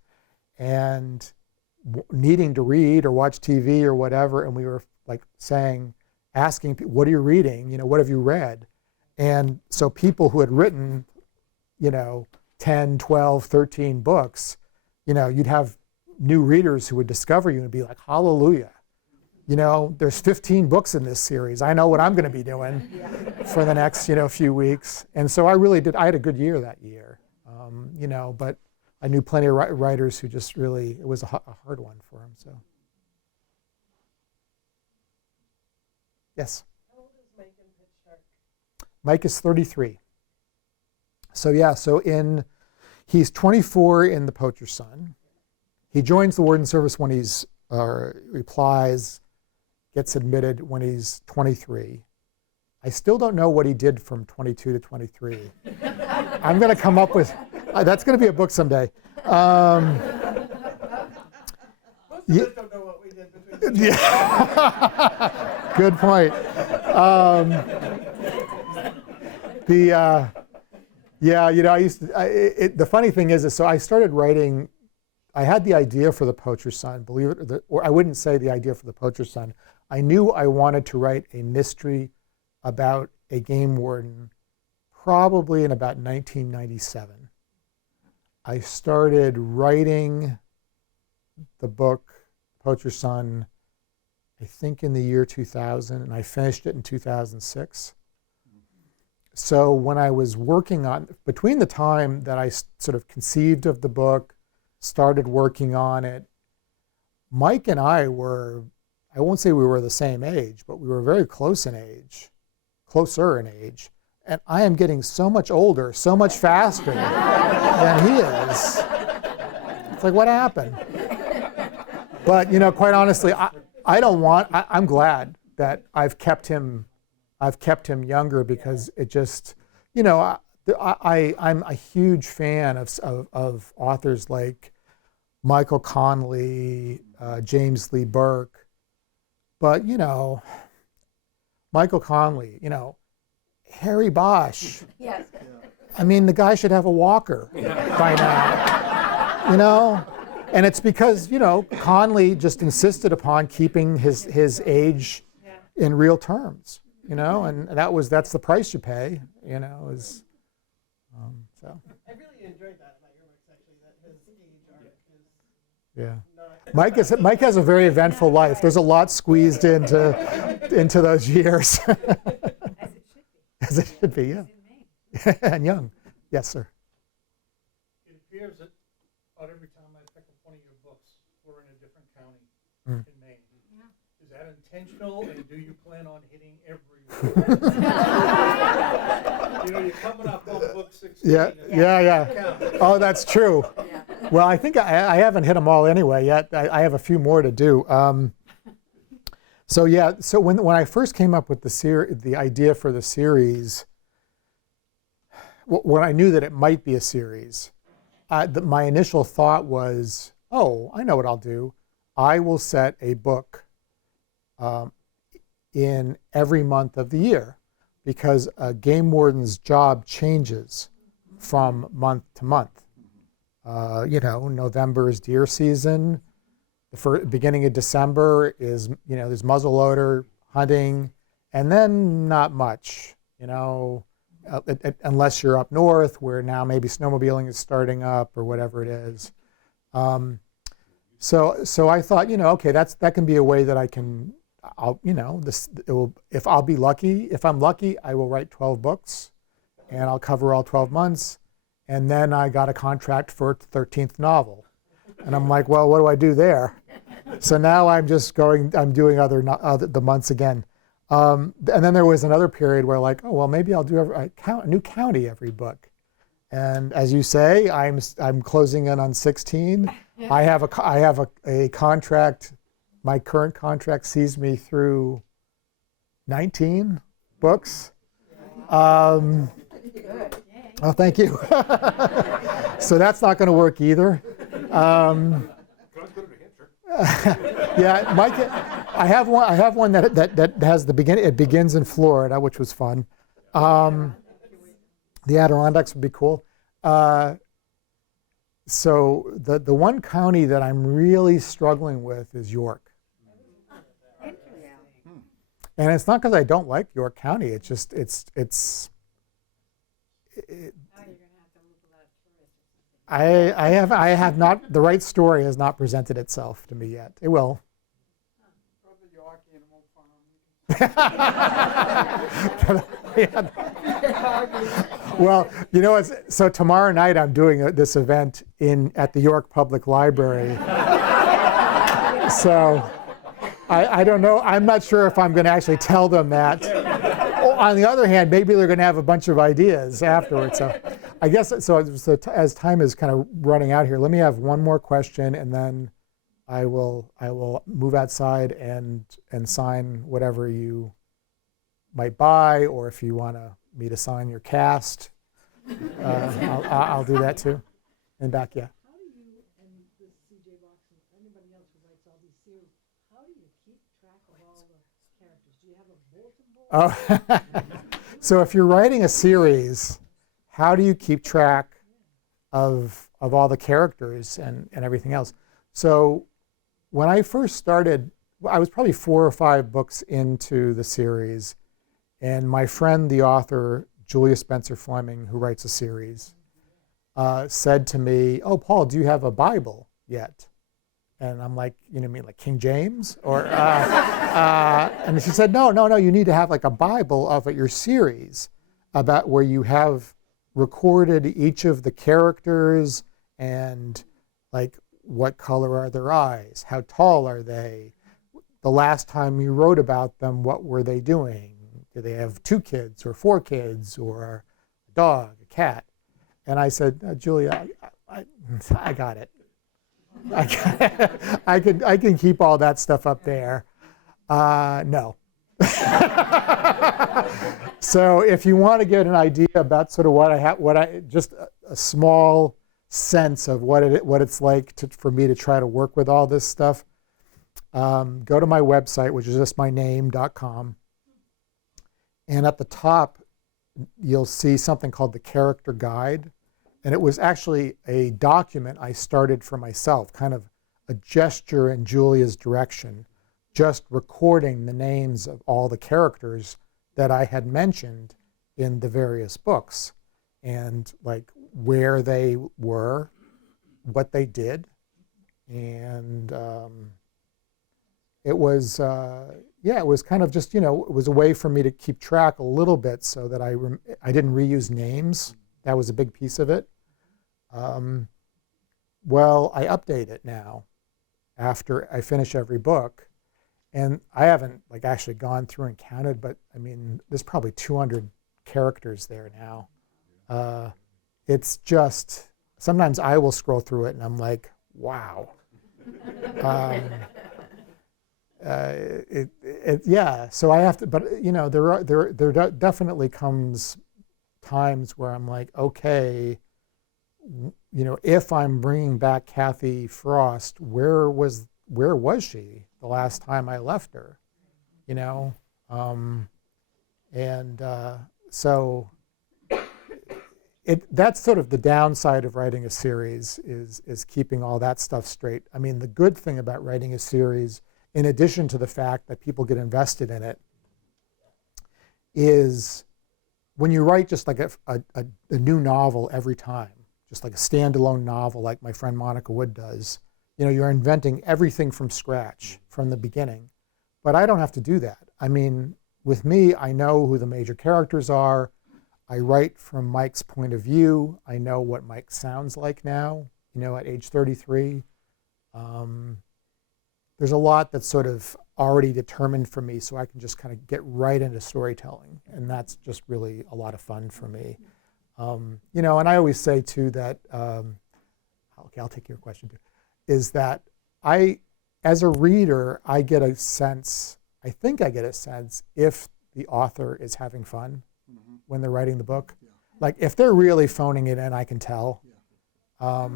and needing to read or watch TV or whatever, and we were asking people, what are you reading? What have you read? And so people who had written, 10, 12, 13 books, you'd have new readers who would discover you and be like, hallelujah. There's 15 books in this series. I know what I'm going to be doing for the next, few weeks. And so I had a good year that year, but I knew plenty of writers who just really, it was a hard one for them, so. Yes? How old is Mike in Pitch Dark? Mike is 33. So yeah, he's 24 in The Poacher's Son. he joins the Warden Service when he's, applies, gets admitted when he's 23. I still don't know what he did from 22 to 23. I'm going to come up with, that's going to be a book someday. Most of us don't know what we did between the Yeah. Good point. Yeah, you know, I used to, the funny thing is so I started writing, I had the idea for The Poacher's Son, believe it, or I wouldn't say the idea for The Poacher's Son. I knew I wanted to write a mystery about a game warden probably in about 1997. I started writing the book, Poacher's Son, I think in the year 2000, and I finished it in 2006. So when I was working on, between the time that I sort of conceived of the book, started working on it, Mike and I were, I won't say we were the same age, but we were very close in age, closer in age. And I am getting so much older, so much faster than he is. It's like, what happened? But, you know, quite honestly, I don't want, I'm glad that I've kept him younger, because it just, you know, I'm a huge fan of authors like Michael Connelly, James Lee Burke. But, you know, Michael Connelly, you know, Harry Bosch. Yes. I mean, the guy should have a walker by now, you know? And it's because, you know, Connelly just insisted upon keeping his age in real terms, you know? And that's the price you pay, you know, is, so. I really enjoyed that about your books, actually, that his age arc is Yeah. not... Mike has a very eventful life. There's a lot squeezed into those years. As it should be. As it should be, yeah. And young. Yes, sir. It appears that about every time I pick up one of your books, we're in a different county Mm. in Maine. Is that intentional, and do you plan on hitting every one? You know, you're coming up on book 16. Yeah. Oh, that's true. Well, I think I haven't hit them all anyway yet. I have a few more to do. So yeah, so when I first came up with the idea for the series, when I knew that it might be a series, my initial thought was, oh, I know what I'll do. I will set a book in every month of the year, because a game warden's job changes from month to month. You know, November is deer season. The beginning of December is, you know, there's muzzleloader hunting, and then not much, you know, unless you're up north where now maybe snowmobiling is starting up or whatever it is. So I thought, you know, okay, that can be a way that I can, you know, if I'm lucky, I will write 12 books, and I'll cover all 12 months, and then I got a contract for a 13th novel. And I'm like, well, what do I do there? So now I'm doing the months again. And then there was another period where, like, oh, well, maybe I'll do a new county every book. And as you say, I'm closing in on 16. I have a contract. My current contract sees me through 19 books. Oh, thank you. So that's not going to work either. Yeah, Mike. I have one that has the beginning. It begins in Florida, which was fun. The Adirondacks would be cool. So the one county that I'm really struggling with is York. And it's not because I don't like York County. It's just I have not, the right story has not presented itself to me yet. It will. Probably York Animal Farm. Well, you know, so tomorrow night I'm doing this event at the York Public Library. So I don't know. I'm not sure if I'm going to actually tell them that. On the other hand, maybe they're going to have a bunch of ideas afterwards. So I guess so. As time is kind of running out here, let me have one more question, and then I will move outside and sign whatever you might buy, or if you want me to sign your cast, I'll do that too. And back, yeah. How do you, and this CJ Box and anybody else who writes all these series, how do you keep track of all the characters? Do you have a bulletin board? Oh, so if you're writing a series, how do you keep track of all the characters and everything else? So when I first started, I was probably 4 or 5 books into the series, and my friend, the author, Julia Spencer Fleming, who writes a series, said to me, "Oh, Paul, do you have a Bible yet?" And I'm like, "You know, mean like King James?" Or and she said, "No, you need to have like a Bible of your series about where you have recorded each of the characters and like what color are their eyes, how tall are they, the last time you wrote about them, what were they doing? Do they have 2 kids or 4 kids or a dog, a cat?" And I said, "Julia, I got it. I can keep all that stuff up there." No. So if you want to get an idea about sort of what I have, just a small sense of what it's like for me to try to work with all this stuff, go to my website, which is just my name.com. And at the top, you'll see something called the Character Guide. And it was actually a document I started for myself, kind of a gesture in Julia's direction, just recording the names of all the characters that I had mentioned in the various books, and like where they were, what they did. And it was, it was kind of just, it was a way for me to keep track a little bit so that I didn't reuse names. That was a big piece of it. Well, I update it now after I finish every book. And I haven't like actually gone through and counted, but I mean, there's probably 200 characters there now. It's just, sometimes I will scroll through it and I'm like, wow. So I have to, but there definitely comes times where I'm like, okay, if I'm bringing back Kathy Frost, where was she the last time I left her? So that's sort of the downside of writing a series is keeping all that stuff straight. I mean, the good thing about writing a series, in addition to the fact that people get invested in it, is when you write just like a new novel every time, just like a standalone novel like my friend Monica Wood does, you're inventing everything from scratch, from the beginning. But I don't have to do that. I mean, with me, I know who the major characters are. I write from Mike's point of view. I know what Mike sounds like now, at age 33. There's a lot that's sort of already determined for me, so I can just kind of get right into storytelling. And that's just really a lot of fun for me. And I always say, too, that, okay, I'll take your question, too, is that as a reader, I think I get a sense if the author is having fun when they're writing the book. Yeah. Like, if they're really phoning it in, I can tell. Yeah.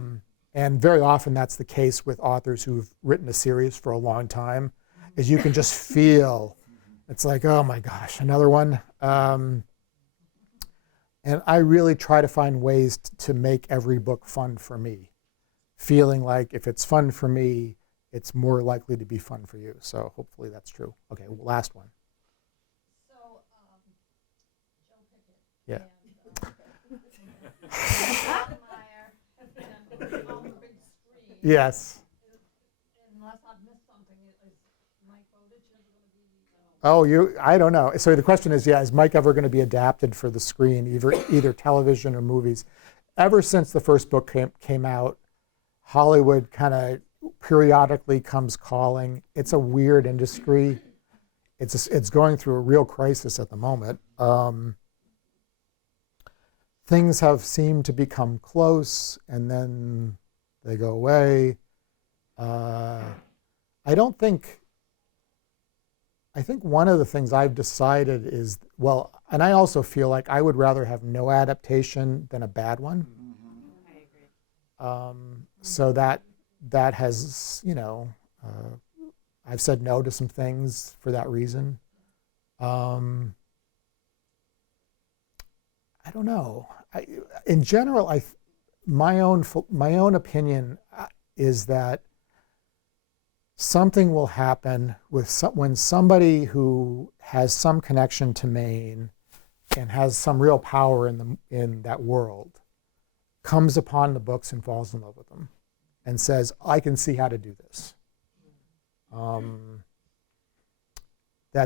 And very often that's the case with authors who've written a series for a long time, is you can just feel, it's like, oh my gosh, another one. And I really try to find ways to make every book fun for me, feeling like if it's fun for me, it's more likely to be fun for you. So hopefully that's true. Okay, last one. So, Joe Pickett. Yeah. And on the big screen. Yes. Unless I've missed something, is Mike Bowditch ever going to be? I don't know. So the question is, is Mike ever going to be adapted for the screen, either television or movies? Ever since the first book came out, Hollywood kind of periodically comes calling. It's a weird industry. It's going through a real crisis at the moment. things have seemed to become close and then they go away. I think one of the things I've decided is, well, and I also feel like I would rather have no adaptation than a bad one. So that has, I've said no to some things for that reason. I don't know. In general, my own opinion is that something will happen with when somebody who has some connection to Maine and has some real power in that world comes upon the books and falls in love with them and says, I can see how to do this.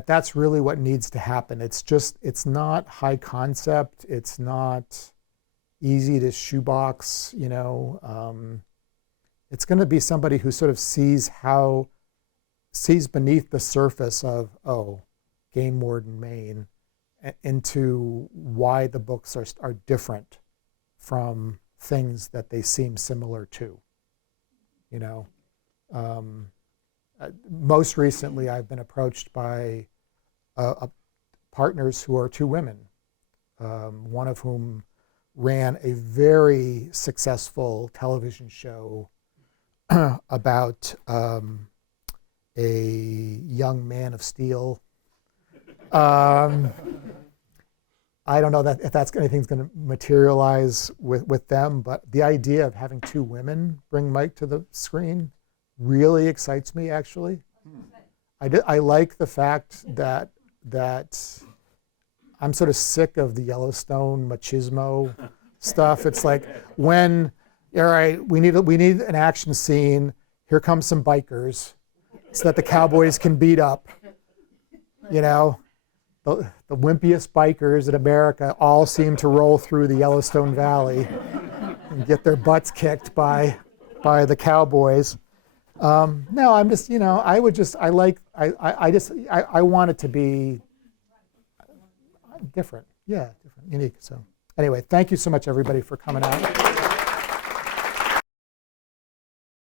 That's really what needs to happen. It's not high concept. It's not easy to shoebox, It's going to be somebody who sort of sees beneath the surface of, Game Warden, Maine, into why the books are different from things that they seem similar to. Most recently, I've been approached by partners who are two women, one of whom ran a very successful television show about a young man of steel. I don't know if anything's going to materialize with them, but the idea of having two women bring Mike to the screen really excites me, actually. I like the fact that I'm sort of sick of the Yellowstone machismo stuff. It's like, all right, we need an action scene. Here comes some bikers so that the cowboys can beat up. The wimpiest bikers in America all seem to roll through the Yellowstone Valley and get their butts kicked by the cowboys. No, I'm just, I want it to be different. Yeah, different, unique. So anyway, thank you so much, everybody, for coming out.